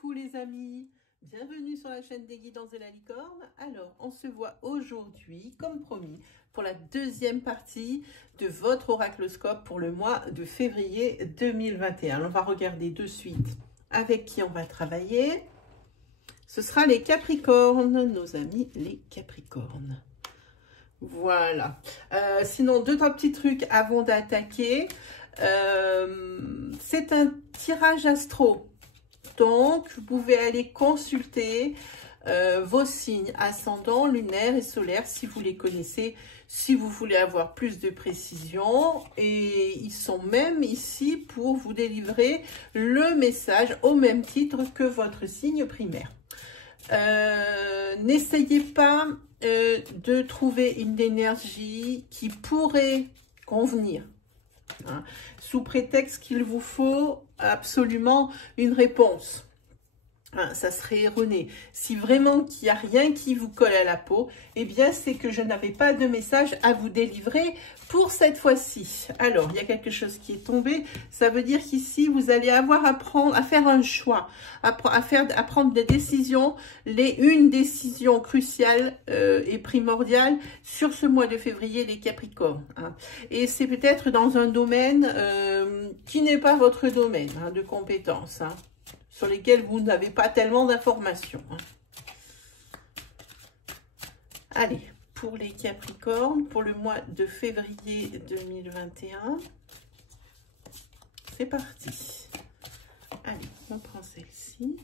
Coucou les amis, bienvenue sur la chaîne des guidances de la licorne. Alors, on se voit aujourd'hui, comme promis, pour la deuxième partie de votre oracloscope pour le mois de février 2021. On va regarder de suite avec qui on va travailler. Ce sera les Capricornes, nos amis les Capricornes. Voilà. Sinon, deux, trois petits trucs avant d'attaquer. C'est un tirage astro. Donc, vous pouvez aller consulter vos signes ascendants, lunaires et solaires si vous les connaissez, si vous voulez avoir plus de précision. Et ils sont même ici pour vous délivrer le message au même titre que votre signe primaire. N'essayez pas de trouver une énergie qui pourrait convenir. Hein, sous prétexte qu'il vous faut absolument une réponse. Hein, ça serait erroné. Si vraiment qu'il n'y a rien qui vous colle à la peau, eh bien c'est que je n'avais pas de message à vous délivrer pour cette fois-ci. Alors, il y a quelque chose qui est tombé. Ça veut dire qu'ici, vous allez avoir à faire un choix, à prendre des décisions, une décision cruciale et primordiale sur ce mois de février, les Capricornes. Hein. Et c'est peut-être dans un domaine qui n'est pas votre domaine de compétence, hein, sur lesquels vous n'avez pas tellement d'informations. Hein. Allez, pour les Capricornes, pour le mois de février 2021, c'est parti. Allez, on prend celle-ci.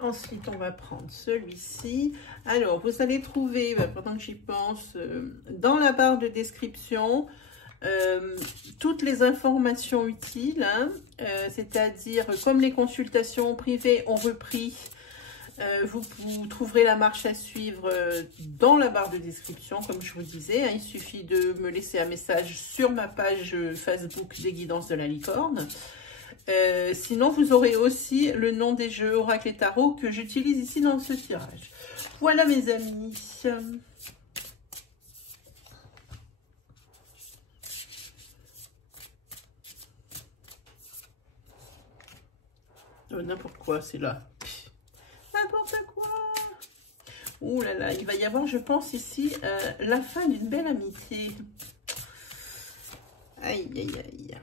Ensuite, on va prendre celui-ci. Alors, vous allez trouver, pendant que j'y pense, dans la barre de description, toutes les informations utiles, hein, c'est-à-dire comme les consultations privées ont repris, vous trouverez la marche à suivre dans la barre de description, comme je vous disais. Hein, il suffit de me laisser un message sur ma page Facebook des guidances de la licorne. Sinon, vous aurez aussi le nom des jeux Oracle et Tarot que j'utilise ici dans ce tirage. Voilà mes amis. Oh, n'importe quoi, c'est là. N'importe quoi. Ouh là là, il va y avoir, je pense, ici, la fin d'une belle amitié. Aïe, aïe, aïe.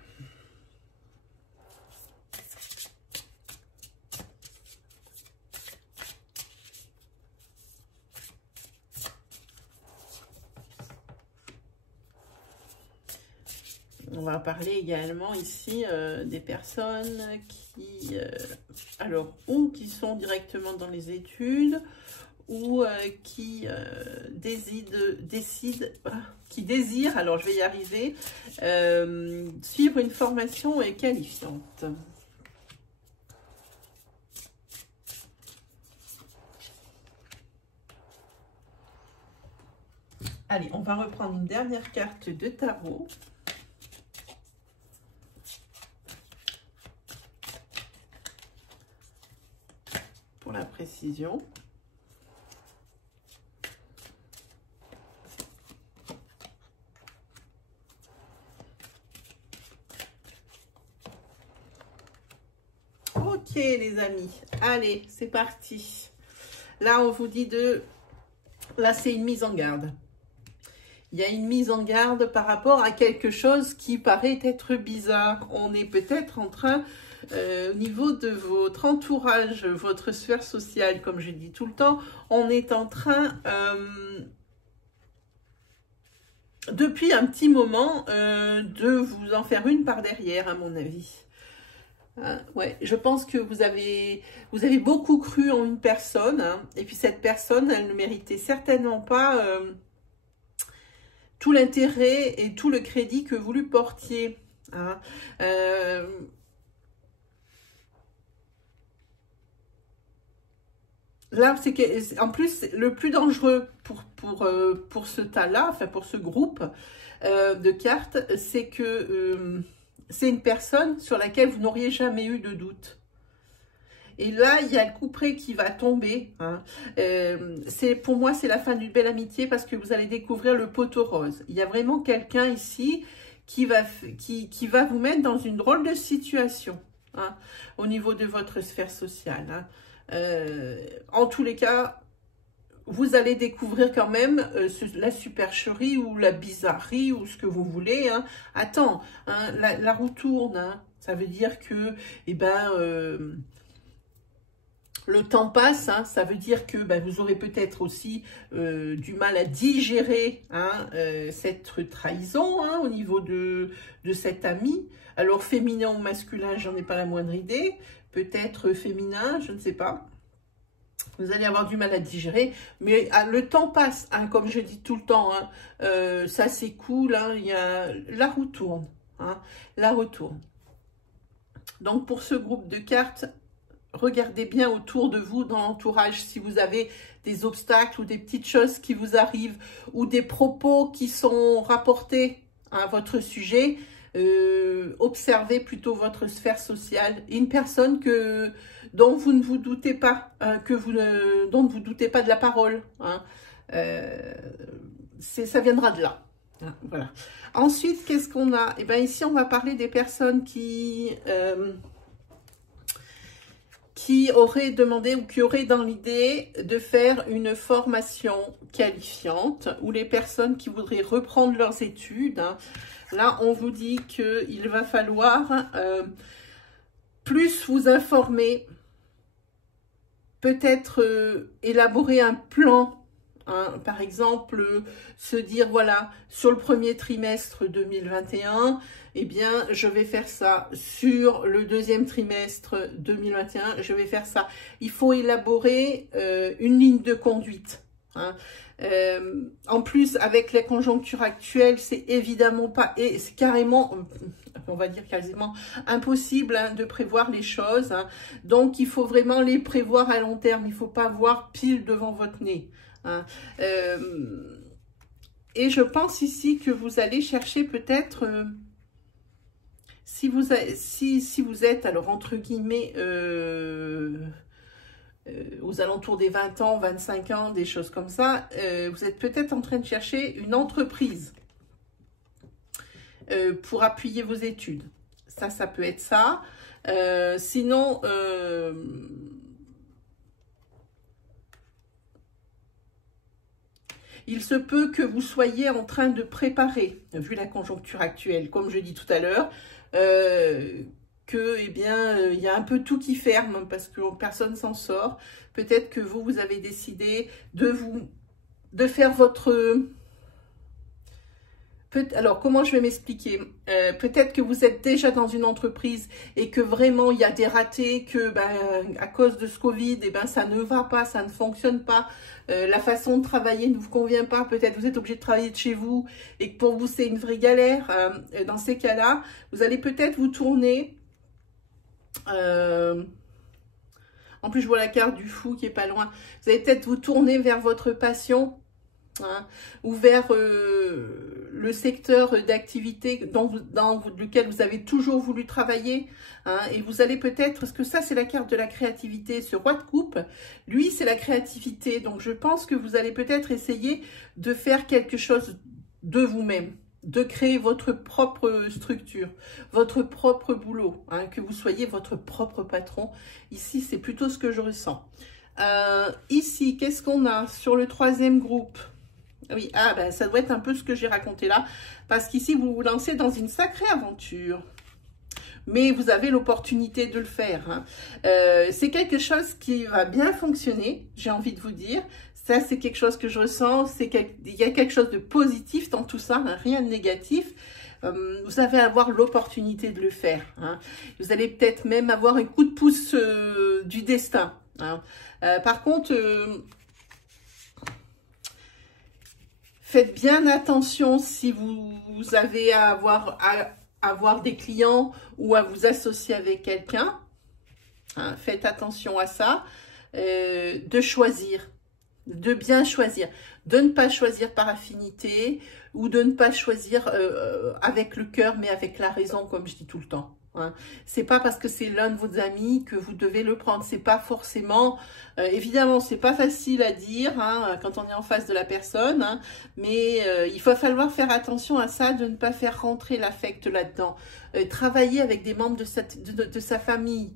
On va parler également ici des personnes qui, ou qui sont directement dans les études, ou qui désirent, alors je vais y arriver, suivre une formation qualifiante. Allez, on va reprendre une dernière carte de tarot. Pour la précision. Ok les amis, allez, c'est parti. Là, on vous dit là, c'est une mise en garde. Il y a une mise en garde par rapport à quelque chose qui paraît être bizarre. On est peut-être en train, au niveau de votre entourage, votre sphère sociale, comme je dis tout le temps, on est en train, depuis un petit moment, de vous en faire une par derrière, à mon avis. Hein, ouais, je pense que vous avez beaucoup cru en une personne, hein, et puis cette personne, elle ne méritait certainement pas tout l'intérêt et tout le crédit que vous lui portiez. Hein. Là, c'est que, en plus, le plus dangereux pour ce tas-là, enfin pour ce groupe de cartes, c'est que c'est une personne sur laquelle vous n'auriez jamais eu de doute. Et là, il y a le couperet qui va tomber. Hein. Pour moi, c'est la fin d'une belle amitié parce que vous allez découvrir le poteau rose. Il y a vraiment quelqu'un ici qui va vous mettre dans une drôle de situation, hein, au niveau de votre sphère sociale. Hein. En tous les cas, vous allez découvrir quand même la supercherie ou la bizarrerie ou ce que vous voulez. Hein. Attends, hein, la roue tourne. Hein. Ça veut dire que, eh ben, le temps passe, hein, ça veut dire que ben, vous aurez peut-être aussi du mal à digérer, hein, cette trahison, hein, au niveau de cet ami. Alors féminin ou masculin, j'en ai pas la moindre idée. Peut-être féminin, je ne sais pas. Vous allez avoir du mal à digérer, mais le temps passe, hein, comme je dis tout le temps, hein, ça s'écoule, hein, la roue tourne, hein, la roue tourne. Donc pour ce groupe de cartes, regardez bien autour de vous, dans l'entourage, si vous avez des obstacles ou des petites choses qui vous arrivent ou des propos qui sont rapportés à votre sujet. Observez plutôt votre sphère sociale. Une personne dont vous ne vous doutez pas, dont ne vous doutez pas de la parole. Hein. Ça viendra de là. Hein, voilà. Ensuite, qu'est-ce qu'on a? Eh bien, ici, on va parler des personnes qui auraient demandé ou qui auraient dans l'idée de faire une formation qualifiante, ou les personnes qui voudraient reprendre leurs études. Hein. Là, on vous dit qu'il va falloir plus vous informer, peut-être élaborer un plan. Hein, par exemple, se dire, voilà, sur le premier trimestre 2021, eh bien, je vais faire ça. Sur le deuxième trimestre 2021, je vais faire ça. Il faut élaborer une ligne de conduite. Hein. En plus, avec la conjoncture actuelle, c'est évidemment pas, et c'est carrément, on va dire quasiment impossible, hein, de prévoir les choses. Hein. Donc, il faut vraiment les prévoir à long terme. Il ne faut pas voir pile devant votre nez. Hein. Et je pense ici que vous allez chercher peut-être, si vous êtes, alors entre guillemets, aux alentours des 20 ans, 25 ans, des choses comme ça, vous êtes peut-être en train de chercher une entreprise pour appuyer vos études. Ça peut être ça. Sinon, il se peut que vous soyez en train de préparer, vu la conjoncture actuelle, comme je dis tout à l'heure, que, eh bien, il y a un peu tout qui ferme parce que personne s'en sort. Peut-être que vous avez décidé de faire votre... Alors, comment je vais m'expliquer? Peut-être que vous êtes déjà dans une entreprise et que vraiment il y a des ratés, que à cause de ce Covid, eh ben, ça ne va pas, ça ne fonctionne pas. La façon de travailler ne vous convient pas. Peut-être vous êtes obligé de travailler de chez vous et que pour vous c'est une vraie galère. Dans ces cas-là, vous allez peut-être vous tourner. En plus, je vois la carte du fou qui est pas loin. Vous allez peut-être vous tourner vers votre passion. Hein, ou vers le secteur d'activité dans lequel vous avez toujours voulu travailler. Hein, et vous allez peut-être, parce que ça c'est la carte de la créativité, ce roi de coupe, lui c'est la créativité. Donc je pense que vous allez peut-être essayer de faire quelque chose de vous-même, de créer votre propre structure, votre propre boulot, hein, que vous soyez votre propre patron. Ici c'est plutôt ce que je ressens. Ici, qu'est-ce qu'on a sur le troisième groupe? Oui, ah ben ça doit être un peu ce que j'ai raconté là, parce qu'ici vous vous lancez dans une sacrée aventure. Mais vous avez l'opportunité de le faire. Hein. C'est quelque chose qui va bien fonctionner, j'ai envie de vous dire. Ça, c'est quelque chose que je ressens. Il y a quelque chose de positif dans tout ça, hein, rien de négatif. Vous allez avoir l'opportunité de le faire. Hein. Vous allez peut-être même avoir un coup de pouce du destin. Hein. Par contre, faites bien attention si vous avez à avoir des clients ou à vous associer avec quelqu'un. Hein, faites attention à ça. De choisir. De bien choisir, de ne pas choisir par affinité ou de ne pas choisir avec le cœur mais avec la raison comme je dis tout le temps. Hein. C'est pas parce que c'est l'un de vos amis que vous devez le prendre, c'est pas forcément, évidemment c'est pas facile à dire hein, quand on est en face de la personne, hein, mais il va falloir faire attention à ça, de ne pas faire rentrer l'affect là-dedans. Travailler avec des membres de sa famille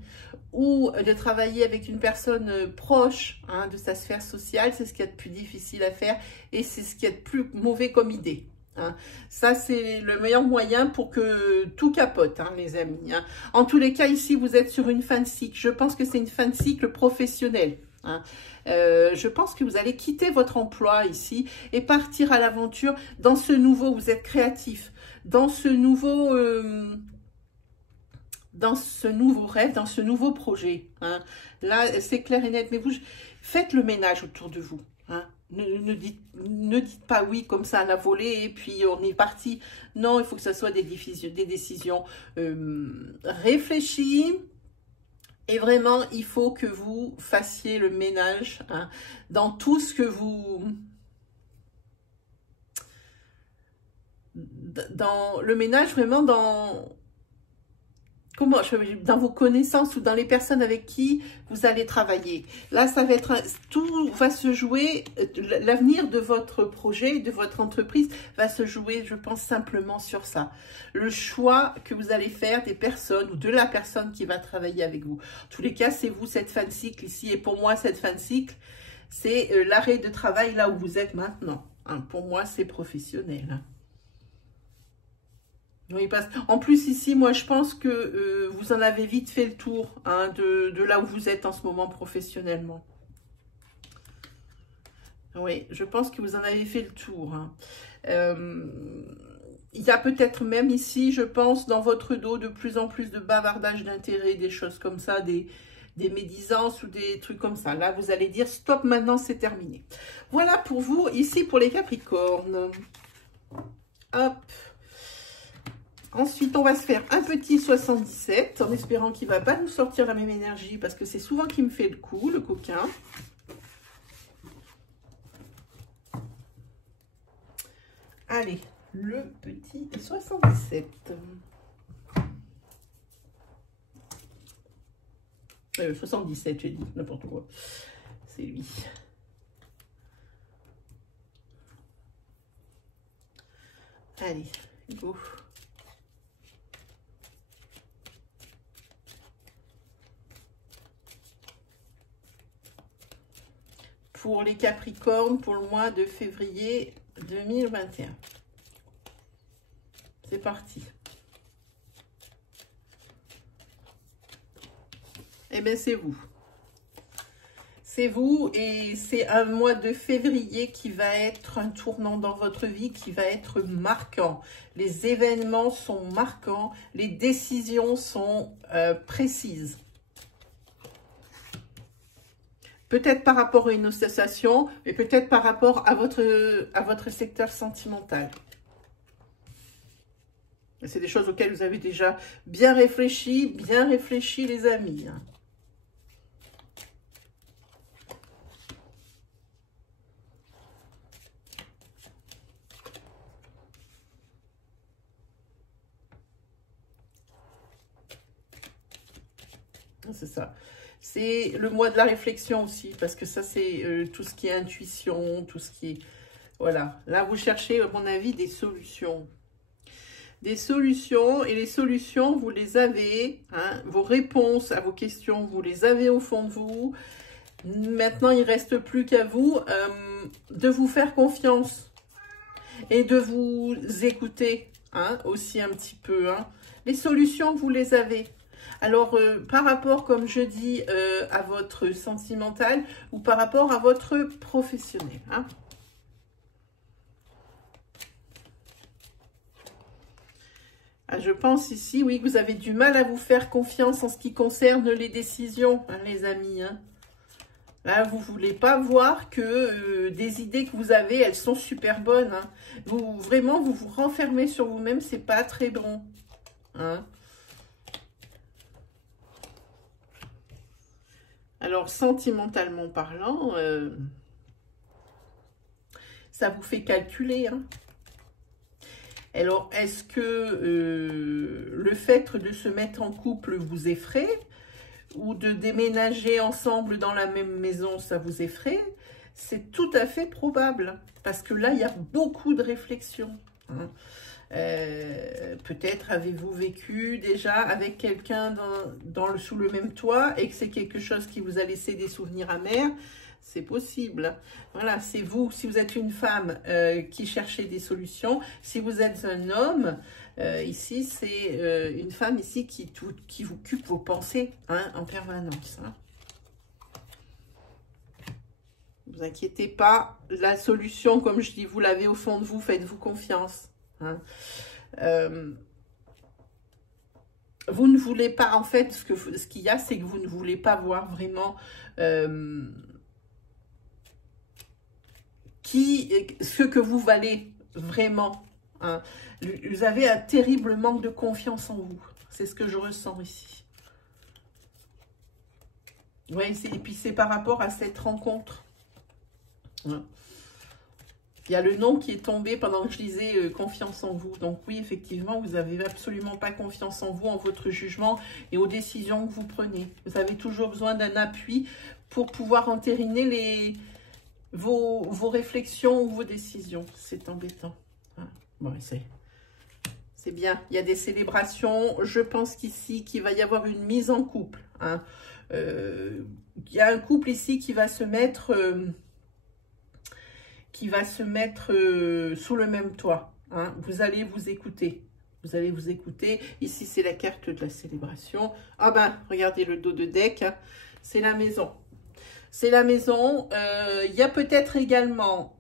ou de travailler avec une personne proche hein, de sa sphère sociale, c'est ce qu'il y a de plus difficile à faire et c'est ce qu'il y a de plus mauvais comme idée. Hein. Ça, c'est le meilleur moyen pour que tout capote, hein, les amis. Hein. En tous les cas, ici, vous êtes sur une fin de cycle. Je pense que c'est une fin de cycle professionnelle. Hein. Je pense que vous allez quitter votre emploi ici et partir à l'aventure dans ce nouveau, vous êtes créatif, dans ce nouveau rêve, dans ce nouveau projet. Hein. Là, c'est clair et net, mais vous faites le ménage autour de vous. Hein. Ne dites pas oui comme ça à la volée et puis on est parti. Non, il faut que ce soit des décisions réfléchies. Et vraiment, il faut que vous fassiez le ménage hein, dans tout ce que vous... Dans le ménage, vraiment dans... dans vos connaissances ou dans les personnes avec qui vous allez travailler. Là, ça va être tout va se jouer, l'avenir de votre projet, de votre entreprise va se jouer, je pense, simplement sur ça. Le choix que vous allez faire des personnes ou de la personne qui va travailler avec vous. En tous les cas, c'est vous cette fin de cycle ici. Et pour moi, cette fin de cycle, c'est l'arrêt de travail là où vous êtes maintenant. Hein, pour moi, c'est professionnel. Hein. Oui, en plus ici, moi je pense que vous en avez vite fait le tour hein, de là où vous êtes en ce moment professionnellement. Oui, je pense que vous en avez fait le tour. Hein. Il y a peut-être même ici, je pense, dans votre dos de plus en plus de bavardage d'intérêt, des choses comme ça, des médisances ou des trucs comme ça. Là, vous allez dire stop, maintenant c'est terminé. Voilà pour vous, ici pour les Capricornes. Hop. Ensuite, on va se faire un petit 77, en espérant qu'il ne va pas nous sortir la même énergie, parce que c'est souvent qui me fait le coup, le coquin. Allez, le petit 77. 77, j'ai dit, n'importe quoi. C'est lui. Allez, go. Pour les Capricornes, pour le mois de février 2021. C'est parti. Eh bien, c'est vous. C'est vous et c'est un mois de février qui va être un tournant dans votre vie, qui va être marquant. Les événements sont marquants, les décisions sont précises. Peut-être par rapport à une association, mais peut-être par rapport à votre secteur sentimental. C'est des choses auxquelles vous avez déjà bien réfléchi, les amis. C'est ça. C'est le mois de la réflexion aussi, parce que ça, c'est tout ce qui est intuition, tout ce qui est... Voilà. Là, vous cherchez, à mon avis, des solutions. Des solutions, et les solutions, vous les avez. Hein, vos réponses à vos questions, vous les avez au fond de vous. Maintenant, il ne reste plus qu'à vous de vous faire confiance. et de vous écouter hein, aussi un petit peu. Hein. Les solutions, vous les avez. Alors, par rapport, comme je dis, à votre sentimental ou par rapport à votre professionnel. Hein. Ah, je pense ici, oui, que vous avez du mal à vous faire confiance en ce qui concerne les décisions, hein, les amis. Hein. Là, vous ne voulez pas voir que des idées que vous avez, elles sont super bonnes. Hein. Vraiment, vous vous renfermez sur vous-même, c'est pas très bon. Hein. Alors, sentimentalement parlant, ça vous fait calculer. Hein. Alors, est-ce que le fait de se mettre en couple vous effraie? Ou de déménager ensemble dans la même maison, ça vous effraie? C'est tout à fait probable. Parce que là, il y a beaucoup de réflexions. Hein. Peut-être avez-vous vécu déjà avec quelqu'un sous le même toit et que c'est quelque chose qui vous a laissé des souvenirs amers. C'est possible. Voilà, c'est vous. Si vous êtes une femme qui cherchez des solutions, si vous êtes un homme, ici, c'est une femme ici qui vous occupe vos pensées hein, en permanence. Hein. Ne vous inquiétez pas. La solution, comme je dis, vous l'avez au fond de vous. Faites-vous confiance. Hein. Vous ne voulez pas, en fait, ce qu'il y a, c'est que vous ne voulez pas voir vraiment... ce que vous valez vraiment. Hein. Vous avez un terrible manque de confiance en vous. C'est ce que je ressens ici. Ouais, et puis c'est par rapport à cette rencontre. Hein. Il y a le nom qui est tombé pendant que je disais confiance en vous. Donc oui, effectivement, vous n'avez absolument pas confiance en vous, en votre jugement et aux décisions que vous prenez. Vous avez toujours besoin d'un appui pour pouvoir entériner vos réflexions ou vos décisions. C'est embêtant. Hein. Bon, c'est bien. Il y a des célébrations. Je pense qu'ici, qu'il va y avoir une mise en couple. Hein. Il y a un couple ici qui va se mettre... sous le même toit. Hein. Vous allez vous écouter. Vous allez vous écouter. Ici, c'est la carte de la célébration. Ah ben, regardez le dos de deck. Hein. C'est la maison. C'est la maison. Il y a peut-être également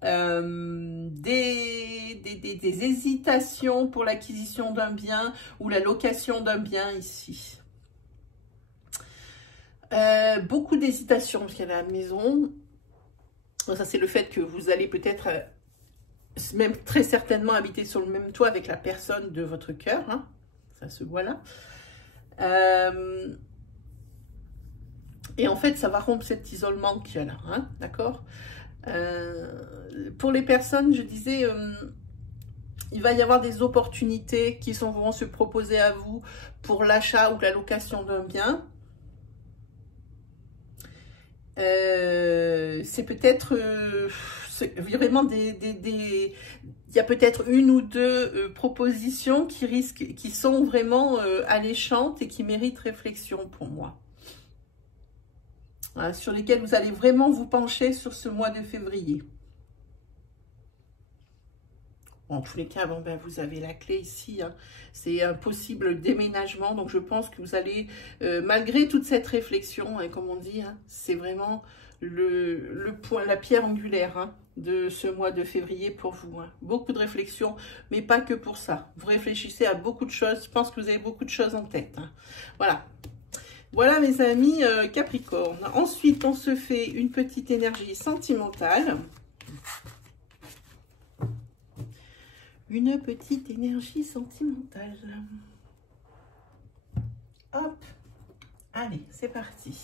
des hésitations pour l'acquisition d'un bien ou la location d'un bien ici. Beaucoup d'hésitations parce qu'il y a la maison. Ça, c'est le fait que vous allez peut-être, même très certainement, habiter sur le même toit avec la personne de votre cœur. Hein. Ça se voit là. Et en fait, ça va rompre cet isolement qu'il y a là. Hein, d'accord. Pour les personnes, je disais, il va y avoir des opportunités qui vont se proposer à vous pour l'achat ou la location d'un bien. C'est peut-être vraiment il y a peut-être une ou deux propositions qui sont vraiment alléchantes et qui méritent réflexion pour moi. Hein, sur lesquelles vous allez vraiment vous pencher sur ce mois de février. En tous les cas, bon, ben, vous avez la clé ici. Hein. C'est un possible déménagement. Donc, je pense que vous allez, malgré toute cette réflexion, hein, comme on dit, hein, c'est vraiment le point, la pierre angulaire hein, de ce mois de février pour vous. Hein. Beaucoup de réflexion, mais pas que pour ça. Vous réfléchissez à beaucoup de choses. Je pense que vous avez beaucoup de choses en tête. Hein. Voilà. Voilà, mes amis Capricorne. Ensuite, on se fait une petite énergie sentimentale. Une petite énergie sentimentale. Hop. Allez, c'est parti.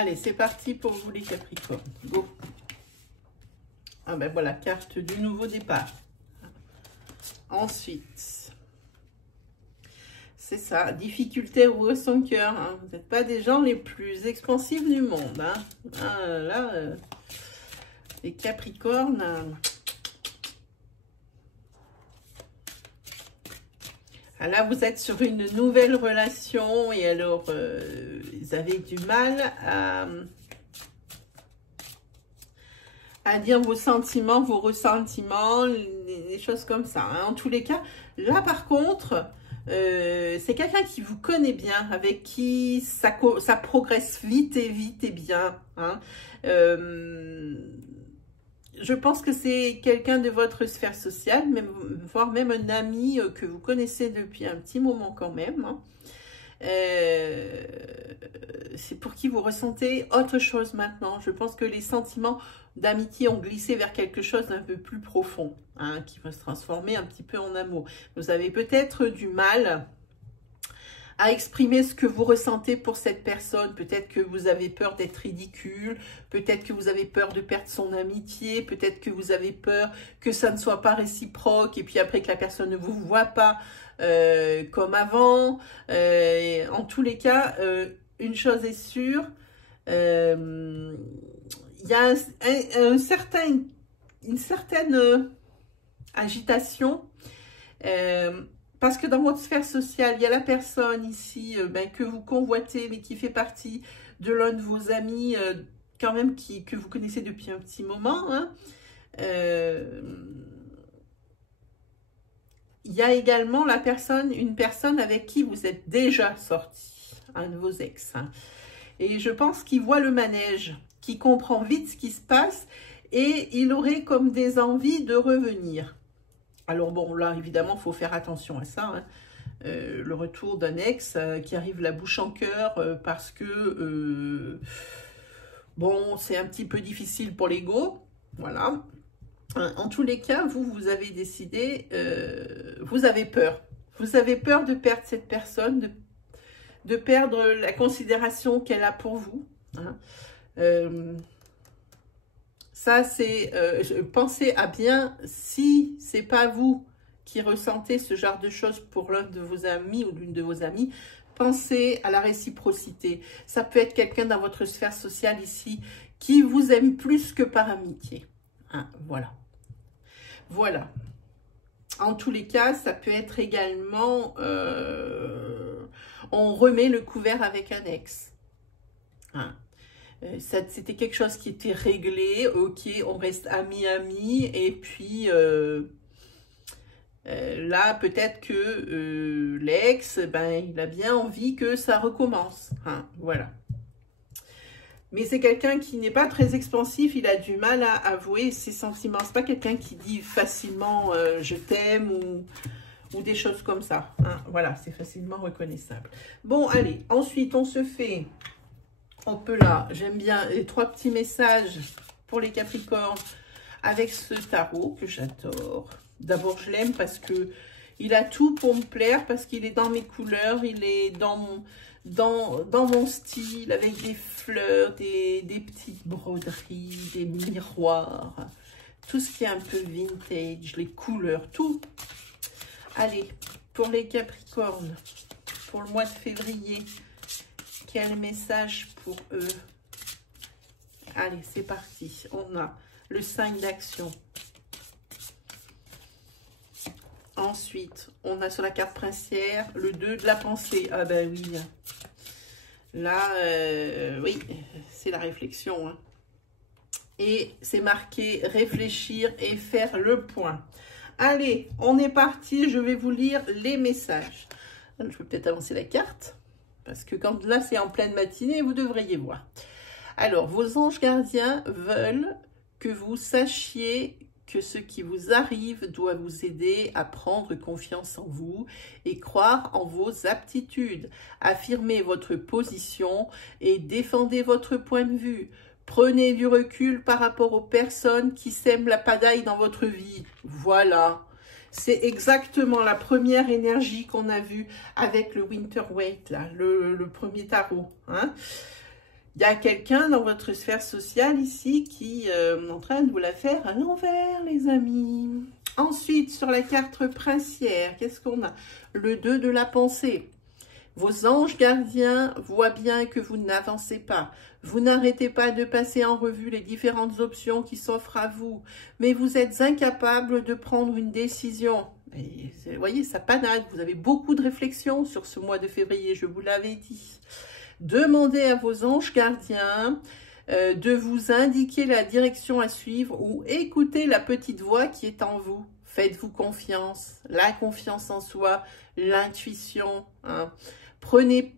Allez, c'est parti pour vous les Capricornes. Go. Ah ben voilà, carte du nouveau départ. Ensuite, c'est ça, difficulté ou son cœur. Hein. Vous n'êtes pas des gens les plus expansifs du monde. Hein. Ah, là, les Capricornes... Ah, là, vous êtes sur une nouvelle relation et alors, vous avez du mal à dire vos sentiments, vos ressentiments, les choses comme ça. Hein. En tous les cas, là, par contre, c'est quelqu'un qui vous connaît bien, avec qui ça progresse vite et bien. Hein. Je pense que c'est quelqu'un de votre sphère sociale, même, voire même un ami que vous connaissez depuis un petit moment quand même. Hein. C'est pour qui vous ressentez autre chose maintenant. Je pense que les sentiments d'amitié ont glissé vers quelque chose d'un peu plus profond, hein, qui va se transformer un petit peu en amour. Vous avez peut-être du mal à exprimer ce que vous ressentez pour cette personne. Peut-être que vous avez peur d'être ridicule, peut-être que vous avez peur de perdre son amitié, peut-être que vous avez peur que ça ne soit pas réciproque et puis après que la personne ne vous voit pas comme avant. En tous les cas, une chose est sûre, il y a une certaine agitation, parce que dans votre sphère sociale, il y a la personne ici que vous convoitez, mais qui fait partie de l'un de vos amis, quand même, que vous connaissez depuis un petit moment. Hein. Il y a également une personne avec qui vous êtes déjà sorti, un de vos ex. Hein. Et je pense qu'il voit le manège, qu'il comprend vite ce qui se passe, et il aurait comme des envies de revenir. Alors bon, là, évidemment, il faut faire attention à ça. Hein. Le retour d'un ex qui arrive la bouche en cœur parce que, bon, c'est un petit peu difficile pour l'ego. Voilà. En tous les cas, vous avez décidé, vous avez peur. Vous avez peur de perdre cette personne, de perdre la considération qu'elle a pour vous. Hein. Ça, c'est, pensez à bien, si c'est pas vous qui ressentez ce genre de choses pour l'un de vos amis ou l'une de vos amies, pensez à la réciprocité. Ça peut être quelqu'un dans votre sphère sociale ici qui vous aime plus que par amitié. Hein, voilà. Voilà. En tous les cas, ça peut être également, on remet le couvert avec un ex. Hein. C'était quelque chose qui était réglé, ok, on reste amis, et puis là, peut-être que l'ex, il a bien envie que ça recommence, hein, voilà. Mais c'est quelqu'un qui n'est pas très expansif, il a du mal à avouer ses sentiments, c'est pas quelqu'un qui dit facilement je t'aime ou des choses comme ça, hein, voilà, c'est facilement reconnaissable. Bon, allez, ensuite on se fait... On peut là, j'aime bien les 3 petits messages pour les Capricornes avec ce tarot que j'adore. D'abord, je l'aime parce que il a tout pour me plaire, parce qu'il est dans mes couleurs, il est dans mon style, avec des fleurs, des petites broderies, des miroirs, tout ce qui est un peu vintage, les couleurs, tout. Allez, pour les Capricornes, pour le mois de février, quel message pour eux? Allez, c'est parti. On a le 5 d'action. Ensuite, on a sur la carte princière le 2 de la pensée. Ah ben oui. Là, oui, c'est la réflexion. Hein. Et c'est marqué réfléchir et faire le point. Allez, on est parti. Je vais vous lire les messages. Je vais peut-être avancer la carte. Parce que quand là, c'est en pleine matinée, vous devriez voir. Alors, vos anges gardiens veulent que vous sachiez que ce qui vous arrive doit vous aider à prendre confiance en vous et croire en vos aptitudes. Affirmez votre position et défendez votre point de vue. Prenez du recul par rapport aux personnes qui sèment la pagaille dans votre vie. Voilà. C'est exactement la première énergie qu'on a vue avec le Winter Waite, là, le premier tarot. Hein. Il y a quelqu'un dans votre sphère sociale ici qui est en train de vous la faire à l'envers, les amis. Ensuite, sur la carte princière, qu'est-ce qu'on a? Le 2 de la pensée. Vos anges gardiens voient bien que vous n'avancez pas. Vous n'arrêtez pas de passer en revue les différentes options qui s'offrent à vous, mais vous êtes incapable de prendre une décision. Vous voyez, ça panade. Vous avez beaucoup de réflexions sur ce mois de février, je vous l'avais dit. Demandez à vos anges gardiens de vous indiquer la direction à suivre ou écoutez la petite voix qui est en vous. Faites-vous confiance, la confiance en soi, l'intuition. Hein. Prenez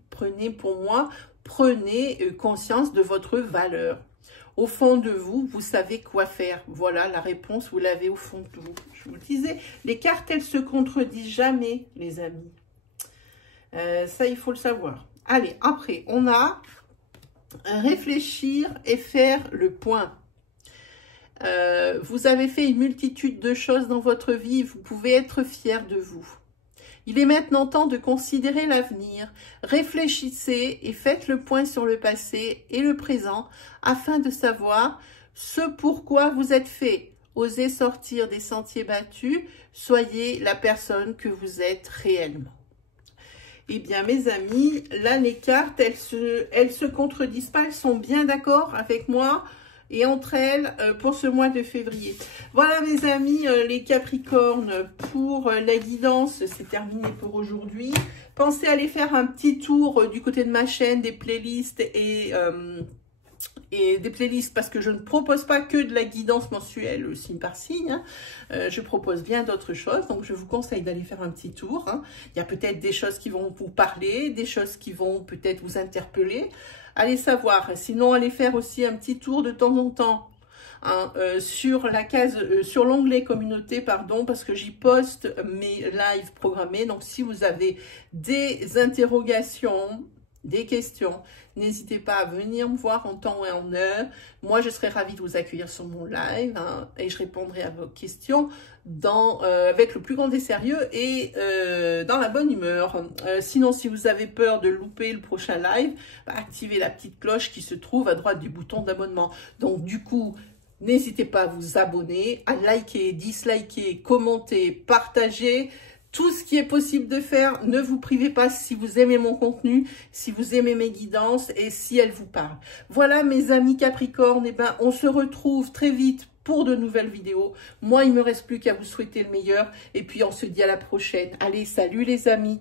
pour moi, prenez conscience de votre valeur. Au fond de vous, vous savez quoi faire. Voilà la réponse, vous l'avez au fond de vous. Je vous le disais, les cartes, elles se contredisent jamais, les amis. Ça, il faut le savoir. Allez, après, on a réfléchir et faire le point. Vous avez fait une multitude de choses dans votre vie, vous pouvez être fier de vous. Il est maintenant temps de considérer l'avenir. Réfléchissez et faites le point sur le passé et le présent afin de savoir ce pourquoi vous êtes fait. Osez sortir des sentiers battus, soyez la personne que vous êtes réellement. Eh bien, mes amis, là, les cartes, elles se contredisent pas, elles sont bien d'accord avec moi et entre elles pour ce mois de février. Voilà, mes amis, les Capricornes, pour la guidance, c'est terminé pour aujourd'hui. Pensez à aller faire un petit tour du côté de ma chaîne, des playlists et des playlists, parce que je ne propose pas que de la guidance mensuelle signe par signe, hein. Je propose bien d'autres choses, donc je vous conseille d'aller faire un petit tour, hein. Il y a peut-être des choses qui vont vous parler, des choses qui vont peut-être vous interpeller, allez savoir. Sinon, allez faire aussi un petit tour de temps en temps, hein, sur la case, sur l'onglet communauté, pardon, parce que j'y poste mes lives programmés. Donc si vous avez des interrogations, des questions, n'hésitez pas à venir me voir en temps et en heure. Moi, je serai ravie de vous accueillir sur mon live, hein, et je répondrai à vos questions avec le plus grand des sérieux et dans la bonne humeur. Sinon, si vous avez peur de louper le prochain live, activez la petite cloche qui se trouve à droite du bouton d'abonnement. Donc, du coup, n'hésitez pas à vous abonner, à liker, disliker, commenter, partager. Tout ce qui est possible de faire, ne vous privez pas si vous aimez mon contenu, si vous aimez mes guidances et si elles vous parlent. Voilà mes amis Capricorne, eh ben, on se retrouve très vite pour de nouvelles vidéos. Moi, il ne me reste plus qu'à vous souhaiter le meilleur et puis on se dit à la prochaine. Allez, salut les amis!